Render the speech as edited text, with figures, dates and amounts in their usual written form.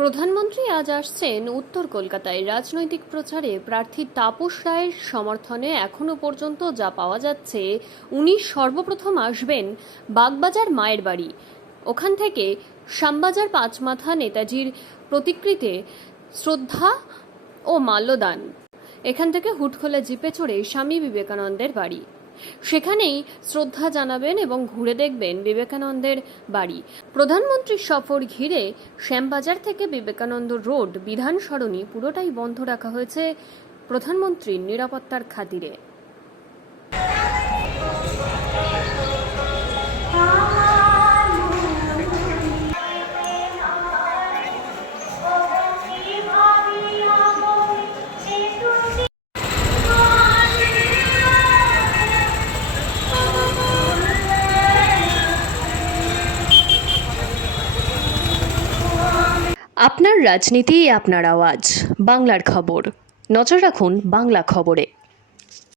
প্রধানমন্ত্রী আজ আসছেন উত্তর কলকাতায়। রাজনৈতিক প্রচারে প্রার্থী তাপস রায়ের সমর্থনে এখনো পর্যন্ত যা পাওয়া যাচ্ছে, উনি সর্বপ্রথম আসবেন বাগবাজার মায়ের বাড়ি। ওখান থেকে শ্যামবাজার পাঁচমাথা নেতাজির প্রতিকৃতিতে শ্রদ্ধা ও মাল্যদান। এখান থেকে হুটখোলা জিপে চড়ে স্বামী বিবেকানন্দের বাড়ি, সেখানেই শ্রদ্ধা জানাবেন এবং ঘুরে দেখবেন বিবেকানন্দের বাড়ি। প্রধানমন্ত্রীর সফর ঘিরে শ্যামবাজার থেকে বিবেকানন্দ রোড বিধান সরণি পুরোটাই বন্ধ রাখা হয়েছে প্রধানমন্ত্রীর নিরাপত্তার খাতিরে। আপনার রাজনীতি, আপনার আওয়াজ, বাংলার খবর। নজর রাখুন বাংলা খবরে।